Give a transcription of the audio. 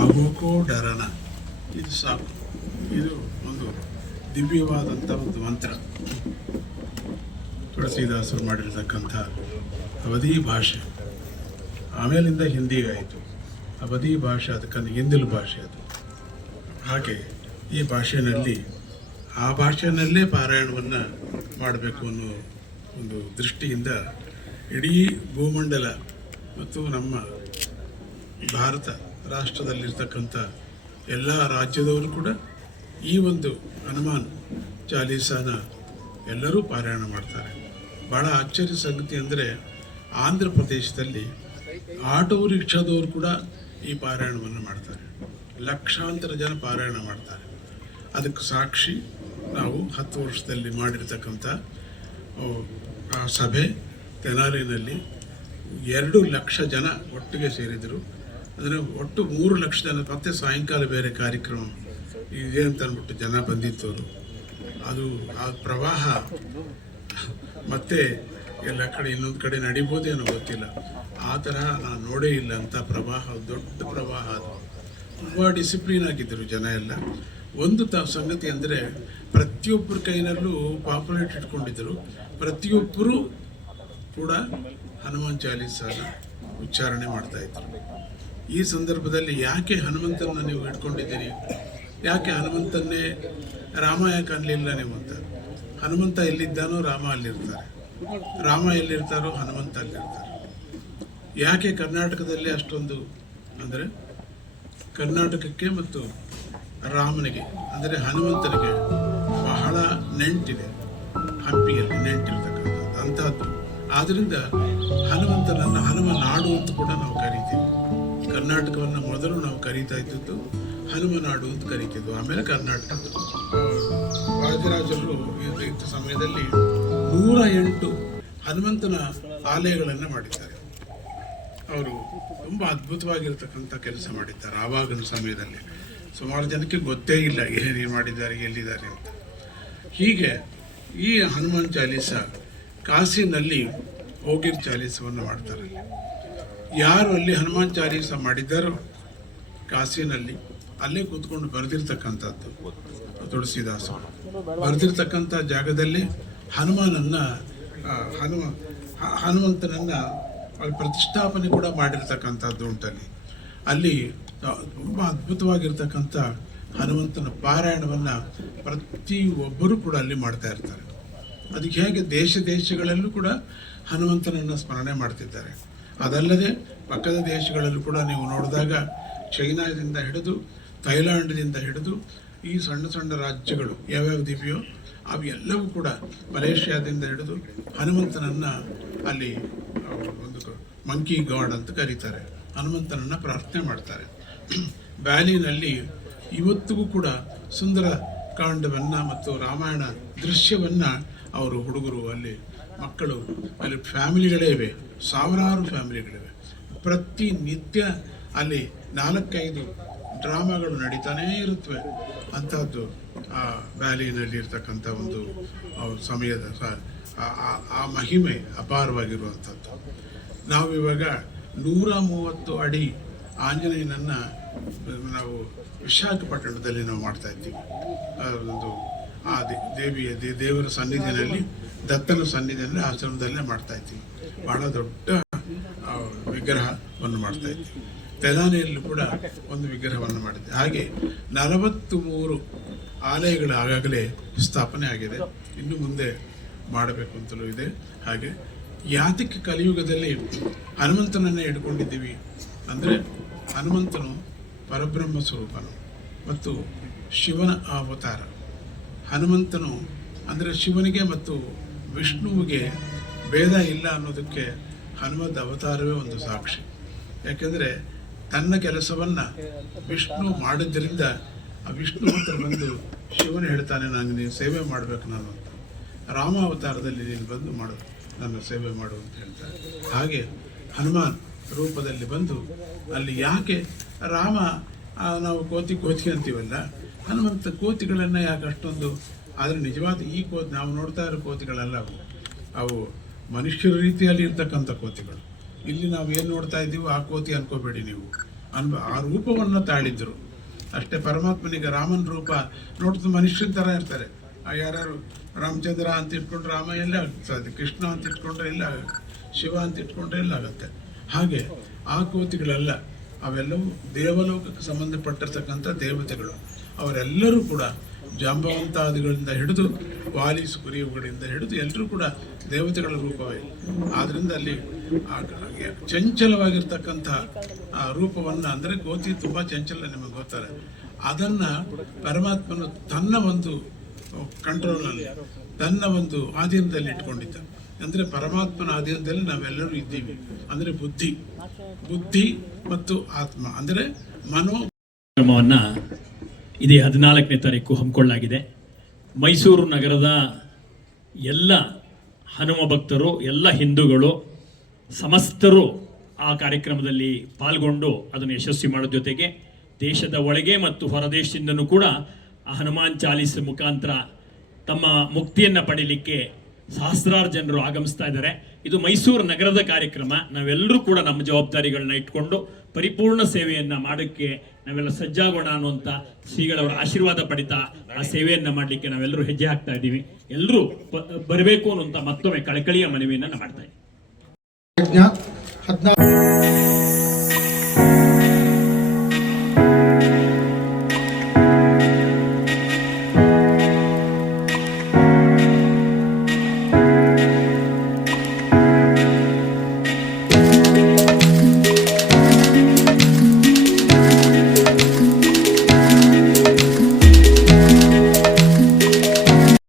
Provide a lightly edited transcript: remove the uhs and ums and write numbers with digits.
ಆಗೋಕೋ ಡರನ, ಇದು ಸಾಕು. ಇದು ಒಂದು ದಿವ್ಯವಾದಂಥ ಒಂದು ಮಂತ್ರ. ತುಳಸಿದಾಸರು ಮಾಡಿರ್ತಕ್ಕಂಥ ಅವಧಿ ಭಾಷೆ, ಆಮೇಲಿಂದ ಹಿಂದಿಗಾಯಿತು. ಅವಧಿ ಭಾಷೆ ಅದಕ್ಕಂದು ಹಿಂದಿಲು ಭಾಷೆ ಅದು. ಹಾಗೆ ಈ ಭಾಷೆಯಲ್ಲಿ ಆ ಭಾಷೆಯಲ್ಲೇ ಪಾರಾಯಣವನ್ನು ಮಾಡಬೇಕು ಅನ್ನೋ ಒಂದು ದೃಷ್ಟಿಯಿಂದ ಇಡೀ ಭೂಮಂಡಲ ಮತ್ತು ನಮ್ಮ ಭಾರತ ರಾಷ್ಟ್ರದಲ್ಲಿರ್ತಕ್ಕಂಥ ಎಲ್ಲ ರಾಜ್ಯದವರು ಕೂಡ ಈ ಒಂದು ಹನುಮಾನ್ ಚಾಲೀಸಾನ ಎಲ್ಲರೂ ಪಾರಾಯಣ ಮಾಡ್ತಾರೆ. ಭಾಳ ಆಶ್ಚರ್ಯ ಸಂಗತಿ ಅಂದರೆ ಆಂಧ್ರ ಪ್ರದೇಶದಲ್ಲಿ ಆಟೋ ರಿಕ್ಷಾದವರು ಕೂಡ ಈ ಪಾರಾಯಣವನ್ನು ಮಾಡ್ತಾರೆ. ಲಕ್ಷಾಂತರ ಜನ ಪಾರಾಯಣ ಮಾಡ್ತಾರೆ. ಅದಕ್ಕೆ ಸಾಕ್ಷಿ ನಾವು 10 ವರ್ಷದಲ್ಲಿ ಮಾಡಿರ್ತಕ್ಕಂಥ ಆ ಸಭೆ ತೆನಾಲಿನಲ್ಲಿ 2 ಲಕ್ಷ ಜನ ಒಟ್ಟಿಗೆ ಸೇರಿದರು. ಅಂದರೆ ಒಟ್ಟು 3 ಲಕ್ಷ ಜನ. ಮತ್ತೆ ಸಾಯಂಕಾಲ ಬೇರೆ ಕಾರ್ಯಕ್ರಮ ಇದೆ ಅಂತ ಅಂದ್ಬಿಟ್ಟು ಜನ ಬಂದಿದ್ದವರು. ಅದು ಆ ಪ್ರವಾಹ ಮತ್ತೆ ಎಲ್ಲ ಕಡೆ ಇನ್ನೊಂದು ಕಡೆ ನಡಿಬೋದೇನೋ ಗೊತ್ತಿಲ್ಲ. ಆ ತರಹ ನಾನು ನೋಡೇ ಇಲ್ಲ ಅಂತ ಪ್ರವಾಹ, ದೊಡ್ಡ ಪ್ರವಾಹ. ಅದು ತುಂಬ ಡಿಸಿಪ್ಲಿನ್ ಆಗಿದ್ದರು ಜನ ಎಲ್ಲ. ಒಂದು ಸಂಗತಿ ಅಂದರೆ ಪ್ರತಿಯೊಬ್ಬರ ಕೈನಲ್ಲೂ ಪಾಪುಲೇಟ್ ಇಟ್ಕೊಂಡಿದ್ದರು. ಪ್ರತಿಯೊಬ್ಬರೂ ಕೂಡ ಹನುಮಾನ್ ಚಾಲೀಸಾನ ಉಚ್ಚಾರಣೆ ಮಾಡ್ತಾಯಿದ್ರು. ಈ ಸಂದರ್ಭದಲ್ಲಿ ಯಾಕೆ ಹನುಮಂತನ ನೀವು ಇಟ್ಕೊಂಡಿದ್ದೀರಿ, ಯಾಕೆ ಹನುಮಂತನ್ನೇ ರಾಮ ಯಾಕೆ ಅನ್ನಲಿಲ್ಲ ನೀವು ಅಂತ. ಹನುಮಂತ ಎಲ್ಲಿದ್ದಾನೋ ರಾಮ ಅಲ್ಲಿರ್ತಾರೆ, ರಾಮ ಎಲ್ಲಿರ್ತಾರೋ ಹನುಮಂತ ಅಲ್ಲಿರ್ತಾರೆ. ಯಾಕೆ ಕರ್ನಾಟಕದಲ್ಲಿ ಅಷ್ಟೊಂದು ಅಂದರೆ ಕರ್ನಾಟಕಕ್ಕೆ ಮತ್ತು ರಾಮನಿಗೆ ಅಂದರೆ ಹನುಮಂತನಿಗೆ ಬಹಳ ನೆಂಟಿದೆ, ಹಂಪಿಯಲ್ಲಿ ನೆಂಟಿರ್ತಕ್ಕಂಥದ್ದು ಅಂಥದ್ದು. ಆದ್ದರಿಂದ ಹನುಮಂತನನ್ನು ಹನುಮ ನಾಡು ಅಂತ ಕೂಡ ನಾವು ಕರಿತೀವಿ. ಕರ್ನಾಟಕವನ್ನು ಮೊದಲು ನಾವು ಕರೀತಾ ಇದ್ದದ್ದು ಹನುಮನಾಡು ಅಂತ ಕರಿತಿದ್ವು. ಆಮೇಲೆ ಕರ್ನಾಟಕ. ರಾಜರಾಜರು ಇದ್ದ ಸಮಯದಲ್ಲಿ 108 ಹನುಮಂತನ ಆಲಯಗಳನ್ನು ಮಾಡಿದ್ದಾರೆ. ಅವರು ತುಂಬ ಅದ್ಭುತವಾಗಿರ್ತಕ್ಕಂಥ ಕೆಲಸ ಮಾಡಿದ್ದಾರೆ. ಆವಾಗಿನ ಸಮಯದಲ್ಲಿ ಸುಮಾರು ಜನಕ್ಕೆ ಗೊತ್ತೇ ಇಲ್ಲ ಏನೇನು ಮಾಡಿದ್ದಾರೆ, ಎಲ್ಲಿದ್ದಾರೆ ಅಂತ. ಹೀಗೆ ಈ ಹನುಮಾನ್ ಚಾಲೀಸ ಕಾಶಿನಲ್ಲಿ ಹೋಗಿರ್ ಚಾಲೀಸವನ್ನು ಮಾಡ್ತಾರೆ. ಯಾರು ಅಲ್ಲಿ ಹನುಮಾನ್ ಚಾಲೀಸ ಮಾಡಿದ್ದಾರೋ ಕಾಶಿನಲ್ಲಿ ಅಲ್ಲೇ ಕೂತ್ಕೊಂಡು ಬರೆದಿರ್ತಕ್ಕಂಥದ್ದು ತುಳಸಿದಾಸರು. ಬರೆದಿರ್ತಕ್ಕಂಥ ಜಾಗದಲ್ಲಿ ಹನುಮಂತನನ್ನು ಪ್ರತಿಷ್ಠಾಪನೆ ಕೂಡ ಮಾಡಿರ್ತಕ್ಕಂಥದ್ದು ಉಂಟಲ್ಲಿ. ಅಲ್ಲಿ ತುಂಬ ಅದ್ಭುತವಾಗಿರ್ತಕ್ಕಂಥ ಹನುಮಂತನ ಪಾರಾಯಣವನ್ನು ಪ್ರತಿಯೊಬ್ಬರೂ ಕೂಡ ಅಲ್ಲಿ ಮಾಡ್ತಾ ಇರ್ತಾರೆ. ಅದಕ್ಕೆ ಹೇಗೆ ದೇಶಗಳಲ್ಲೂ ಕೂಡ ಹನುಮಂತನನ್ನು ಸ್ಮರಣೆ ಮಾಡ್ತಿದ್ದಾರೆ. ಅದಲ್ಲದೆ ಪಕ್ಕದ ದೇಶಗಳಲ್ಲೂ ಕೂಡ ನೀವು ನೋಡಿದಾಗ ಚೈನಾದಿಂದ ಹಿಡಿದು ಥೈಲ್ಯಾಂಡ್ದಿಂದ ಹಿಡಿದು ಈ ಸಣ್ಣ ಸಣ್ಣ ರಾಜ್ಯಗಳು ಯಾವ್ಯಾವ ದಿವ್ಯೋ ಅವೆಲ್ಲವೂ ಕೂಡ, ಮಲೇಷ್ಯಾದಿಂದ ಹಿಡಿದು ಹನುಮಂತನನ್ನು ಅಲ್ಲಿ ಒಂದು ಮಂಕಿ ಗಾಡ್ ಅಂತ ಕರೀತಾರೆ. ಹನುಮಂತನನ್ನು ಪ್ರಾರ್ಥನೆ ಮಾಡ್ತಾರೆ. ವ್ಯಾಲಿನಲ್ಲಿ ಇವತ್ತಿಗೂ ಕೂಡ ಸುಂದರ ಕಾಂಡವನ್ನು ಮತ್ತು ರಾಮಾಯಣ ದೃಶ್ಯವನ್ನು ಅವರು ಹುಡುಗರು ಅಲ್ಲಿ ಮಕ್ಕಳು ಅಲ್ಲಿ ಫ್ಯಾಮಿಲಿಗಳೇ ಇವೆ, ಸಾವಿರಾರು ಫ್ಯಾಮಿಲಿಗಳಿವೆ. ಪ್ರತಿನಿತ್ಯ ಅಲ್ಲಿ 4-5 ಡ್ರಾಮಾಗಳು ನಡೀತಾನೇ ಇರುತ್ತವೆ. ಅಂಥದ್ದು ಆ ವ್ಯಾಲಿನಲ್ಲಿ ಇರ್ತಕ್ಕಂಥ ಒಂದು ಸಮಯದ ಆ ಮಹಿಮೆ ಅಪಾರವಾಗಿರುವಂಥದ್ದು. ನಾವಿವಾಗ 130 ಅಡಿ ಆಂಜನೇಯನನ್ನು ನಾವು ವಿಶಾಖಪಟ್ಟಣದಲ್ಲಿ ನಾವು ಮಾಡ್ತಾ ಇದ್ದೀವಿ. ಒಂದು ಆ ದೇವರ ಸನ್ನಿಧಿನಲ್ಲಿ, ದತ್ತನ ಸನ್ನಿಧಿಯಲ್ಲಿ ಆಶ್ರಮದಲ್ಲೇ ಮಾಡ್ತಾ ಇದ್ದೀವಿ. ಬಹಳ ದೊಡ್ಡ ವಿಗ್ರಹವನ್ನು ಮಾಡ್ತಾ ಇದ್ದೀವಿ. ತೆಲಾನೆಯಲ್ಲೂ ಕೂಡ ಒಂದು ವಿಗ್ರಹವನ್ನು ಮಾಡಿದ್ದೆ. ಹಾಗೆ 43 ಆಲಯಗಳು ಆಗಾಗಲೇ ಸ್ಥಾಪನೆ ಆಗಿದೆ. ಇನ್ನು ಮುಂದೆ ಮಾಡಬೇಕು ಅಂತಲೂ ಇದೆ. ಹಾಗೆ ಯಾತಕ್ಕೆ ಕಲಿಯುಗದಲ್ಲಿ ಹನುಮಂತನನ್ನೇ ಇಟ್ಕೊಂಡಿದ್ದೀವಿ ಅಂದರೆ ಹನುಮಂತನು ಪರಬ್ರಹ್ಮ ಸ್ವರೂಪನು ಮತ್ತು ಶಿವನ ಅವತಾರ. ಹನುಮಂತನು ಅಂದರೆ ಶಿವನಿಗೆ ಮತ್ತು ವಿಷ್ಣುವಿಗೆ ಭೇದ ಇಲ್ಲ ಅನ್ನೋದಕ್ಕೆ ಹನುಮಂತ ಅವತಾರವೇ ಒಂದು ಸಾಕ್ಷಿ. ಯಾಕೆಂದರೆ ತನ್ನ ಕೆಲಸವನ್ನು ವಿಷ್ಣು ಮಾಡಿದ್ದರಿಂದ ಆ ವಿಷ್ಣು ಹತ್ರ ಬಂದು ಶಿವನು ಹೇಳ್ತಾನೆ, ನಾನು ನೀನು ಸೇವೆ ಮಾಡಬೇಕು ನಾನು ಅಂತ. ರಾಮ ಅವತಾರದಲ್ಲಿ ನೀನು ಬಂದು ಮಾಡು, ನನ್ನ ಸೇವೆ ಮಾಡು ಅಂತ ಹೇಳ್ತಾರೆ. ಹಾಗೆ ಹನುಮಾನ್ ರೂಪದಲ್ಲಿ ಬಂದು ಅಲ್ಲಿ ಯಾಕೆ ರಾಮ ನಾವು ಕೋತಿ ಅಂತೀವಲ್ಲ, ಹನುಮಂತ ಕೋತಿಗಳನ್ನು ಯಾಕೆ ಅಷ್ಟೊಂದು. ಆದರೆ ನಿಜವಾದ ಈ ನಾವು ನೋಡ್ತಾ ಇರೋ ಕೋತಿಗಳಲ್ಲ ಅವು ಮನುಷ್ಯರ ರೀತಿಯಲ್ಲಿ ಇರ್ತಕ್ಕಂಥ ಕೋತಿಗಳು. ಇಲ್ಲಿ ನಾವು ಏನು ನೋಡ್ತಾ ಇದ್ದೀವೋ ಆ ಕೋತಿ ಅನ್ಕೋಬೇಡಿ ನೀವು. ಆ ರೂಪವನ್ನು ತಾಳಿದ್ರು ಅಷ್ಟೇ. ಪರಮಾತ್ಮನಿಗೆ ರಾಮನ ರೂಪ ನೋಡಿದ ಮನುಷ್ಯನ ಥರ ಇರ್ತಾರೆ. ಯಾರ್ಯಾರು ರಾಮಚಂದ್ರ ಅಂತ ಇಟ್ಕೊಂಡ್ರೆ ರಾಮ ಎಲ್ಲ ಆಗ್ತದೆ, ಕೃಷ್ಣ ಅಂತ ಇಟ್ಕೊಂಡ್ರೆ ಎಲ್ಲ ಆಗುತ್ತೆ, ಶಿವ ಅಂತ ಇಟ್ಕೊಂಡ್ರೆ ಎಲ್ಲ ಆಗುತ್ತೆ. ಹಾಗೆ ಆ ಕೋತಿಗಳೆಲ್ಲ ಅವೆಲ್ಲವೂ ದೇವಲೋಕಕ್ಕೆ ಸಂಬಂಧಪಟ್ಟಿರ್ತಕ್ಕಂಥ ದೇವತೆಗಳು. ಅವರೆಲ್ಲರೂ ಕೂಡ ಜಾಂಬವಂತಾದಿಗಳಿಂದ ಹಿಡಿದು ವಾಲಿ ಸುಗ್ರೀವುಗಳಿಂದ ಹಿಡಿದು ಎಲ್ಲರೂ ಕೂಡ ದೇವತೆಗಳ ರೂಪವೇ. ಆದ್ದರಿಂದ ಅಲ್ಲಿ ಚಂಚಲವಾಗಿರ್ತಕ್ಕಂಥ ಆ ರೂಪವನ್ನು, ಅಂದರೆ ಕೋತಿ ತುಂಬ ಚಂಚಲ ನಿಮಗೆ ಗೊತ್ತಾರೆ, ಅದನ್ನು ಪರಮಾತ್ಮನು ತನ್ನ ಒಂದು ಕಂಟ್ರೋಲಲ್ಲಿ, ತನ್ನ ಒಂದು ಆಧೀನದಲ್ಲಿ ಇಟ್ಕೊಂಡಿದ್ದ. ಅಂದರೆ ಪರಮಾತ್ಮನ ಆಧೀನದಲ್ಲಿ ನಾವೆಲ್ಲರೂ ಇದ್ದೀವಿ. ಅಂದರೆ ಬುದ್ಧಿ ಮತ್ತು ಆತ್ಮ, ಅಂದರೆ ಮನೋ ಕಾರ್ಯಕ್ರಮವನ್ನು ಇದೇ 14ನೇ ತಾರೀಕು ಹಮ್ಮಿಕೊಳ್ಳಲಾಗಿದೆ. ಮೈಸೂರು ನಗರದ ಎಲ್ಲ ಹನುಮ ಭಕ್ತರು, ಎಲ್ಲ ಹಿಂದೂಗಳು, ಸಮಸ್ತರು ಆ ಕಾರ್ಯಕ್ರಮದಲ್ಲಿ ಪಾಲ್ಗೊಂಡು ಅದನ್ನು ಯಶಸ್ವಿ ಮಾಡೋ ಜೊತೆಗೆ ದೇಶದ ಒಳಗೆ ಮತ್ತು ಹೊರದೇಶದಿಂದನೂ ಕೂಡ ಆ ಹನುಮಾನ್ ಚಾಲೀಸ್ ಮುಖಾಂತರ ತಮ್ಮ ಮುಕ್ತಿಯನ್ನು ಪಡೀಲಿಕ್ಕೆ ಸಹಸ್ರಾರು ಜನರು ಆಗಮಿಸ್ತಾ ಇದ್ದಾರೆ. ಇದು ಮೈಸೂರು ನಗರದ ಕಾರ್ಯಕ್ರಮ. ನಾವೆಲ್ಲರೂ ಕೂಡ ನಮ್ಮ ಜವಾಬ್ದಾರಿಗಳನ್ನ ಇಟ್ಕೊಂಡು ಪರಿಪೂರ್ಣ ಸೇವೆಯನ್ನು ಮಾಡೋಕ್ಕೆ ನಾವೆಲ್ಲ ಸಜ್ಜಾಗೋಣ ಅನ್ನುವಂಥ ಶ್ರೀಗಳವರ ಆಶೀರ್ವಾದ ಪಡಿತಾ ಆ ಸೇವೆಯನ್ನು ಮಾಡಲಿಕ್ಕೆ ನಾವೆಲ್ಲರೂ ಹೆಜ್ಜೆ ಹಾಕ್ತಾ ಇದ್ದೀವಿ. ಎಲ್ಲರೂ ಬರಬೇಕು ಅನ್ನುವಂಥ ಮತ್ತೊಮ್ಮೆ ಕಳಕಳಿಯ ಮನವಿಯನ್ನು ಮಾಡ್ತಾ ಇದ್ದೀವಿ.